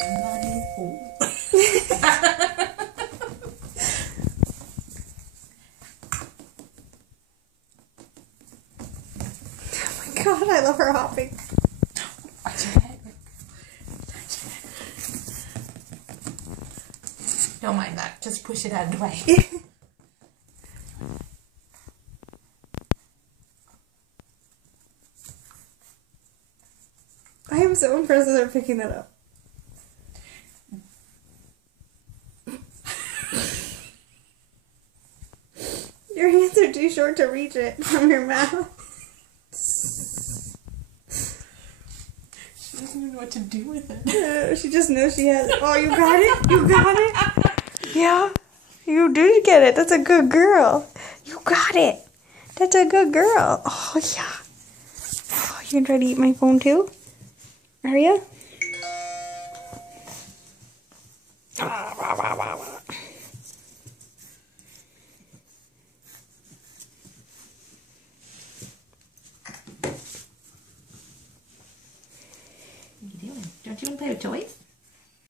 bloody fool. Oh my god, I love her hopping. Watch your head. Don't mind that. Just push it out of the way. I am so impressed with her picking that up. Your hands are too short to reach it from your mouth. She doesn't even know what to do with it. She just knows she has it. Oh, you got it? You got it? Yeah, you did get it. That's a good girl. You got it. That's a good girl. Oh, yeah. Oh, you gonna try to eat my phone too? Are you? What are you doing? Don't you want to play with toys?